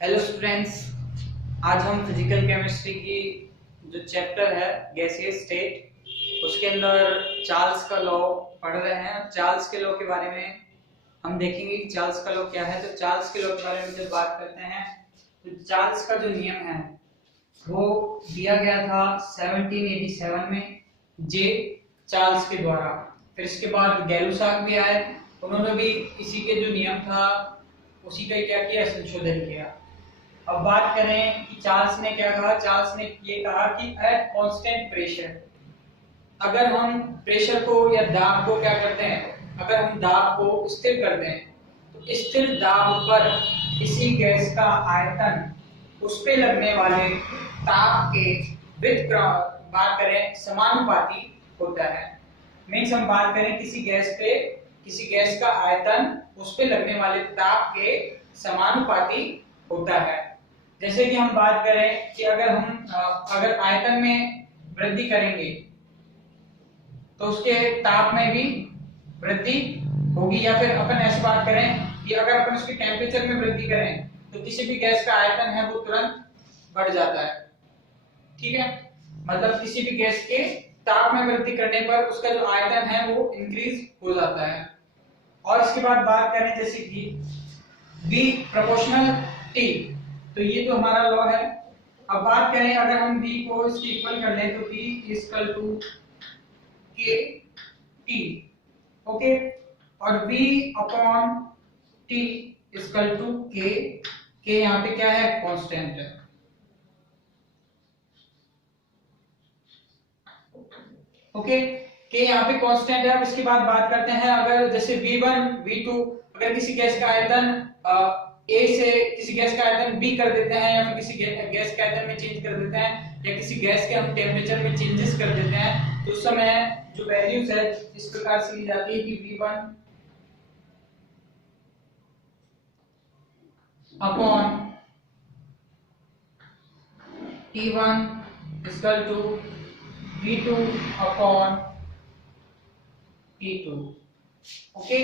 Hello students, आज हम physical chemistry की जो चैप्टर है गैसियस स्टेट उसके अंदर चार्ल्स का लॉ पढ़ रहे हैं। चार्ल्स के लॉ के बारे में हम देखेंगे कि चार्ल्स का लॉ क्या है। तो चार्ल्स के लॉ के बारे में जब बात करते हैं तो चार्ल्स का जो नियम है वो दिया गया था 1787 में जे चार्ल्स के द्वारा। फिर इसके बाद गैलुसाक भी आए, उन्होंने भी इसी के जो नियम था उसी का क्या किया, संशोधन किया। अब बात करें कि चार्ल्स ने क्या कहा। चार्ल्स ने ये कहा कि एट कांस्टेंट प्रेशर, अगर हम प्रेशर को या दाब को क्या करते हैं, अगर हम दाब को स्थिर करते हैं तो स्थिर दाब पर किसी गैस का आयतन उस पे लगने वाले ताप के विद बात करें समानुपाती होता है। मीन्स हम बात करें किसी गैस का आयतन उस पे लगने वाले ताप के समानुपाती होता है। जैसे कि हम बात करें कि अगर आयतन में वृद्धि करेंगे तो उसके ताप में भी वृद्धि होगी, या फिर अपन ऐसे बात करें कि अगर अपन उसके टेम्परेचर में वृद्धि करें तो किसी भी गैस का आयतन है वो तुरंत बढ़ जाता है। ठीक है, मतलब किसी भी गैस के ताप में वृद्धि करने पर उसका जो आयतन है वो इंक्रीज हो जाता है। और इसके बाद बात करें जैसे कि B प्रोपोर्शनल T, तो ये तो हमारा लॉ है। अब बात करें अगर हम B को इसके इक्वल कर लें तो B equal to K T, okay, और V upon T equal to K यहाँ पे क्या है, कांस्टेंट है। ओके, के यहाँ पे कांस्टेंट है। अब इसके बाद बात करते हैं अगर जैसे V1 V2, अगर किसी गैस का आयतन A से किसी गैस का आयतन B कर देते हैं, या फिर किसी गैस के आयतन में चेंज कर देते हैं, या किसी गैस के हम टेम्परेचर में चेंजेस कर देते हैं, तो उस समय जो वैल्यूज है इस प्रकार से ली जाती है कि V1 upon T1 equal to V2 upon T2। Okay,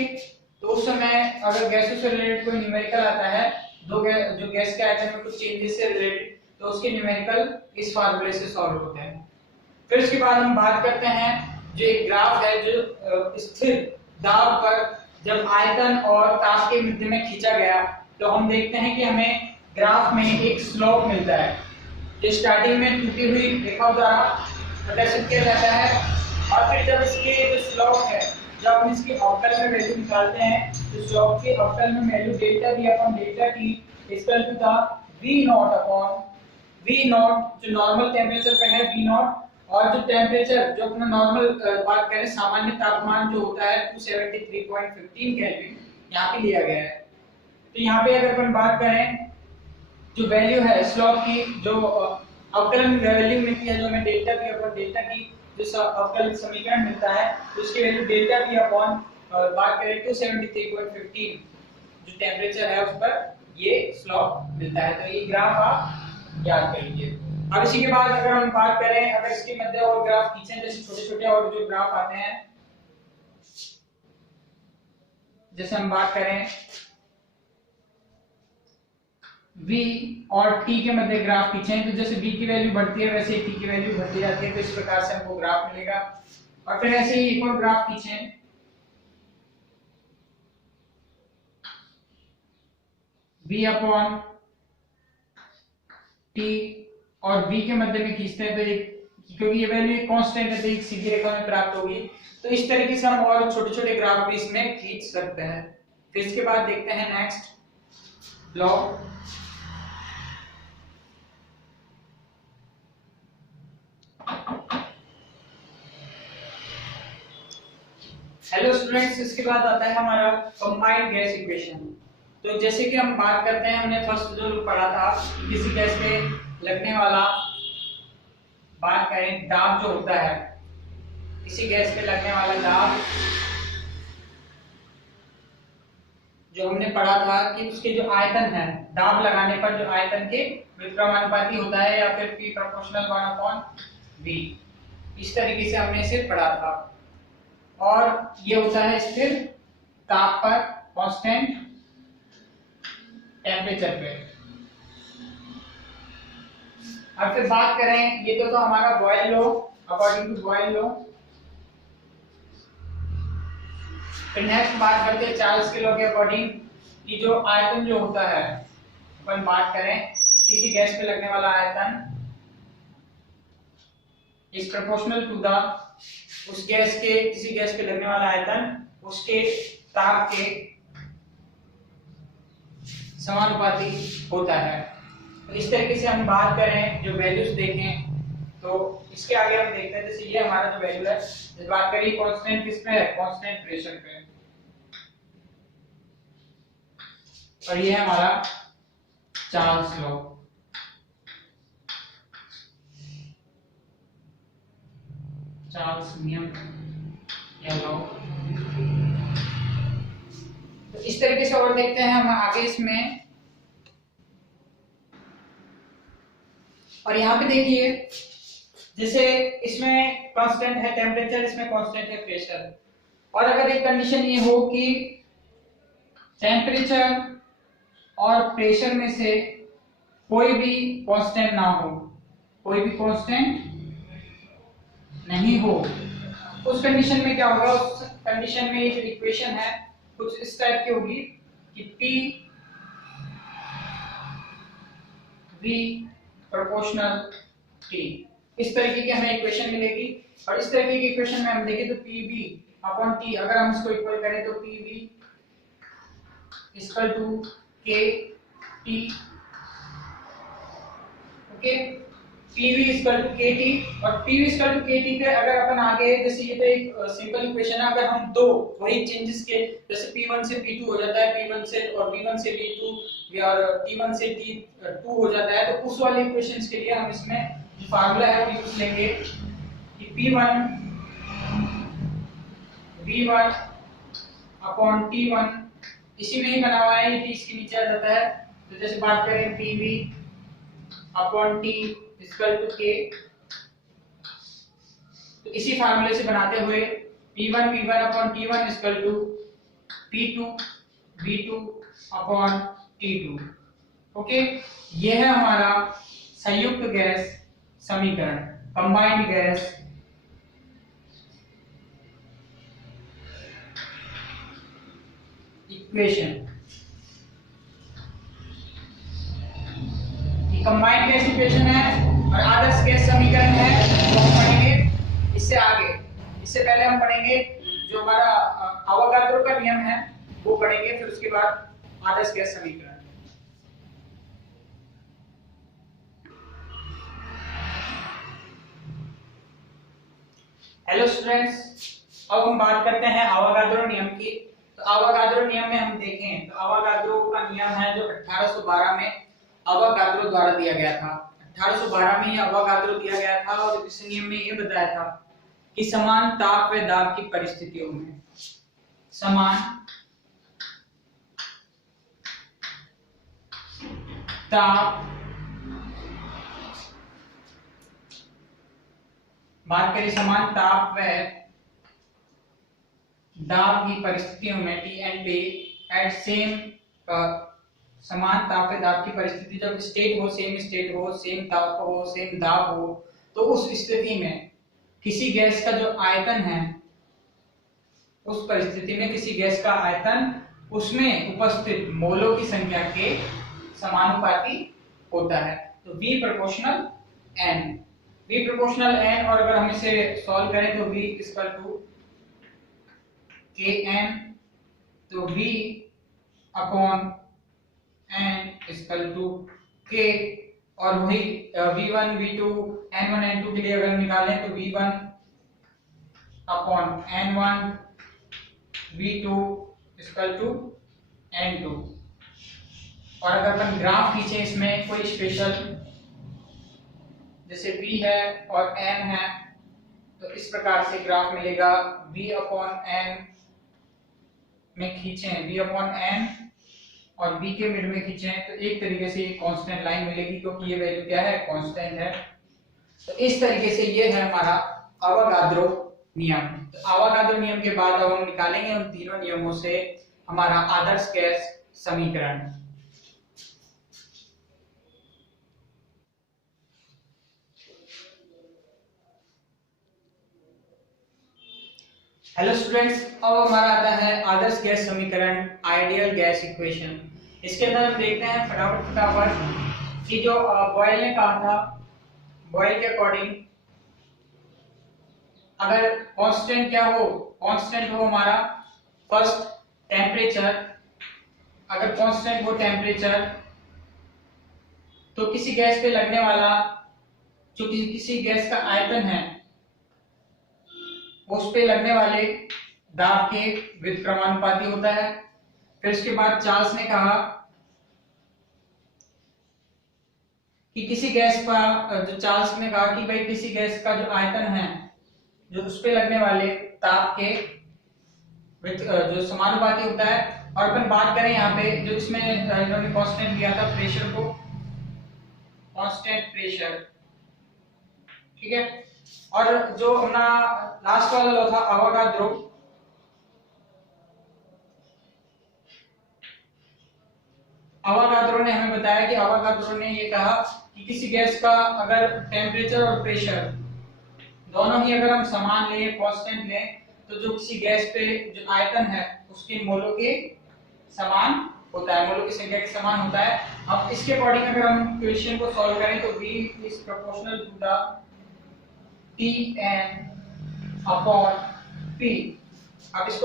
तो उस समय अगर गैसों से रिलेटेड कोई न्यूमेरिकल आता है, जो गैस के आयतन में कुछ चेंजेस से रिलेटेड, तो उसके न्यूमेरिकल इस फार्मूले से सॉल्व होते हैं। फिर इसके बाद हम बात करते हैं जो एक ग्राफ है जो स्थिर दाब पर जब आयतन और ताप के मध्य में खींचा गया, तो हम देखते हैं कि हमें ग्राफ में एक स्लोप मिलता है जो स्टार्टिंग में टूटी हुई रेखा द्वारा प्रदर्शित किया जाता है। और फिर जब इसके जो स्लोप है, जब हम इसके अवकल में वैल्यू निकालते हैं तो स्लोप के अवकल में value delta V upon delta T equal to था V not upon V not, जो नॉर्मल टेम्परेचर पे है V नॉट, और जो टेम्परेचर जो अपना नॉर्मल बात करें सामान्य तापमान जो होता है 273.15 केल्विन यहाँ पे लिया गया है। तो यहाँ पे अगर अपन बात करें जो वैल्यू है स्लोप की, जो अवकलन वैल्यू मिलती है, जो हमें delta V upon delta T जो अवकल समीकरण मिलता है, तो उसकी वैल्यू डेल्टा V अपॉन बात करें 273.15 जो टेम्परेचर है उस पर ये स्लोप मिलता है। तो ये ग्राफ आप याद कर लीजिए। अब इसी के बाद अगर हम बात करें, अगर इसके मध्य और ग्राफ खींचें, जैसे छोटे-छोटे और जो ग्राफ आते हैं, जैसे हम बात करें V और T के मध्य ग्राफ खींचें, तो जैसे V की वैल्यू बढ़ती है वैसे T की वैल्यू बढ़ती जाती है, तो इस प्रकार से हमको ग्राफ मिलेगा। और फिर ऐसे ही एक और ग्राफ खींचें, V अपॉन T और V के मध्य में खींचते हैं, तो एक क्योंकि ये वैल्यू कांस्टेंट है तो एक सीधी रेखा में प्राप्त होगी। तो इस तरीके से हम और छोटे-छोटे ग्राफ भी इसमें खींच सकते हैं। फिर इसके बाद देखते हैं नेक्स्ट लॉ। हेलो स्टूडेंट्स, इसके बाद आता है हमारा कंबाइंड गैस इक्वेशन। तो जैसे कि हम बात करते हैं, हमने फर्स्ट जो पढ़ा था किसी गैस पे लगने वाला बात करें दाब जो होता है, किसी गैस पे लगने वाला दाब जो हमने पढ़ा था कि उसके जो आयतन है, दाब लगाने पर जो आयतन के व्युत्क्रमानुपाती होता है, या फिर P प्रोपोर्शनल 1/V, इस तरीके से हमने इसे पढ़ा था। और ये होता है स्थिर ताप पर कांस्टेंट टेम्परेचर पे। अब फिर बात करें, ये तो हमारा Boyle law, according to Boyle law. फिर नेक्स्ट बात करते हैं चार्ल्स के लॉ के अकॉर्डिंग कि जो आयतन जो होता है, अपन बात करें किसी गैस पे लगने वाला आयतन इज प्रोपोर्शनल टू द, उस गैस के, किसी गैस पे लगने वाला आयतन उसके ताप के समानुपाती होता है। तो इस तरीके से हम बात करें, जो वैल्यूज देखें तो इसके आगे हम देखते हैं, जैसे ये हमारा जो वैल्यू है, इस बात करिए कांस्टेंट किस पे है, कांस्टेंट प्रेशर पे, और ये है हमारा चार्ल्स लॉ। चार्ल्स नियम या लॉ। तो इस तरीके से और देखते हैं हम आगे इसमें, और यहाँ पे देखिए जैसे इसमें कांस्टेंट है टेम्परेचर, इसमें कांस्टेंट है प्रेशर, और अगर एक कंडीशन ये हो कि टेम्परेचर और प्रेशर में से कोई भी कांस्टेंट ना हो, कोई भी कांस्टेंट नहीं हो, उस कंडीशन में क्या होगा, उस कंडीशन में ये जो इक्वेशन है कुछ इस टाइप की होगी कि P V प्रोपोर्शनल T, इस तरीके की हमें इक्वेशन मिलेगी। और इस तरीके की इक्वेशन में हम देखें तो PV अपॉन T, अगर हम इसको इक्वल करें तो PV equal to KT, okay, PV equal to KT, और PV इक्वल टू KT पे अगर अपन आगे, जैसे ये तो एक सिंपल इक्वेशन है, अगर हम दो वही चेंजेस के, जैसे P1 से P2 हो जाता है, P1 से और V1 से V2 और T1 से T2 हो जाता है, तो उस वाले इक्वेशंस के लिए हम इसमें जो फार्मूला है वो यूज लेंगे कि P1 V1 अपॉन T1, इसी में ही बना हुआ है, ये T इसके नीचे आ जाता है। तो जैसे बात करें PV upon T equal to K, तो इसी फार्मूले से बनाते हुए P1 V1 upon T1 equal to P2 V2 upon T2, okay. ये है हमारा संयुक्त गैस समीकरण, कंबाइंड गैस इक्वेशन। ये कंबाइंड गैस इक्वेशन है और आदर्श गैस समीकरण है, वो हम पढ़ेंगे इससे आगे। इससे पहले हम पढ़ेंगे जो हमारा अवोगाद्रो का नियम है वो पढ़ेंगे, फिर उसके बाद आदर्श गैस समीकरण। हेलो स्टूडेंट्स, अब हम बात करते हैं अवोगाद्रो नियम की। तो अवोगाद्रो नियम में हम देखें तो अवोगाद्रो का नियम है जो 1812 में अवोगाद्रो द्वारा दिया गया था। 1812 में ये अवोगाद्रो दिया गया था और इस नियम में ये बताया था कि समान ताप व दाब की परिस्थितियों में, समान ताप, बात करें समान ताप व दाब की परिस्थितियों में, T and P at same, समान ताप व दाब की परिस्थिति, जब स्टेट हो, सेम ताप हो, सेम दाब हो, तो उस स्थिति में किसी गैस का जो आयतन है, उस परिस्थिति में किसी गैस का आयतन उसमें उपस्थित मोलों की संख्या के समानुपाती होता है। तो V proportional N, V proportional N, और अगर हम इसे सॉल्व करें तो V इक्वल टू Kn, तो V upon N equal to K, और वही V1 V2 N1 N2 के लिए अगर निकालें तो V1 upon N1 V2 equal to N2। और अगर अपन ग्राफ खींचे इसमें कोई स्पेशल, जैसे V है और N है, तो इस प्रकार से ग्राफ मिलेगा। V अपॉन N में खींचें, V अपॉन N और V के मिड में खींचें तो एक तरीके से ये कांस्टेंट लाइन मिलेगी, क्योंकि ये वैल्यू क्या है, कांस्टेंट है। तो इस तरीके से ये है हमारा अवोगाद्रो नियम। तो अवोगाद्रो नियम के बाद अब हम निकालेंगे उन तीनों नियमों से हमारा आदर्श गैस समीकरण। हेलो स्टूडेंट्स, अब हमारा आता है आदर्श गैस समीकरण, आइडियल गैस इक्वेशन। इसके अंदर हम देखते हैं फटाफट कि जो बॉयल ने कहा था, बॉयल के अकॉर्डिंग अगर कांस्टेंट क्या हो, कांस्टेंट हो हमारा फर्स्ट टेम्परेचर। अगर कांस्टेंट हो टेम्परेचर तो किसी गैस पे लगने वाला जो किसी गैस का आयतन है उस पे लगने वाले दाब के व्युत्क्रमानुपाती होता है। फिर उसके बाद चार्ल्स ने कहा कि किसी गैस का जो चार्ल्स ने कहा कि भाई किसी गैस का जो आयतन है जो उस पे लगने वाले ताप के जो समानुपाती होता है। और अपन बात करें यहाँ पे जो इसमें इन्होंने कांस्टेंट लिया था प्रेशर को, कांस्टेंट प्रेशर, ठीक है। और जो अपना लास्ट वाला लॉ था अवोगाद्रो, अवोगाद्रो ने हमें बताया कि अवोगाद्रो ने ये कहा कि किसी गैस का अगर टेम्परेचर और प्रेशर दोनों ही अगर हम समान लें, कांस्टेंट लें, तो जो किसी गैस पे जो आयतन है उसके मोलों के समान होता है, मोलों की संख्या के समान होता है। अब इसके अकॉर्डिंग अगर हम इक्वेशन को सॉल्व करें तो V is proportional to the Tn upon P। अब इसको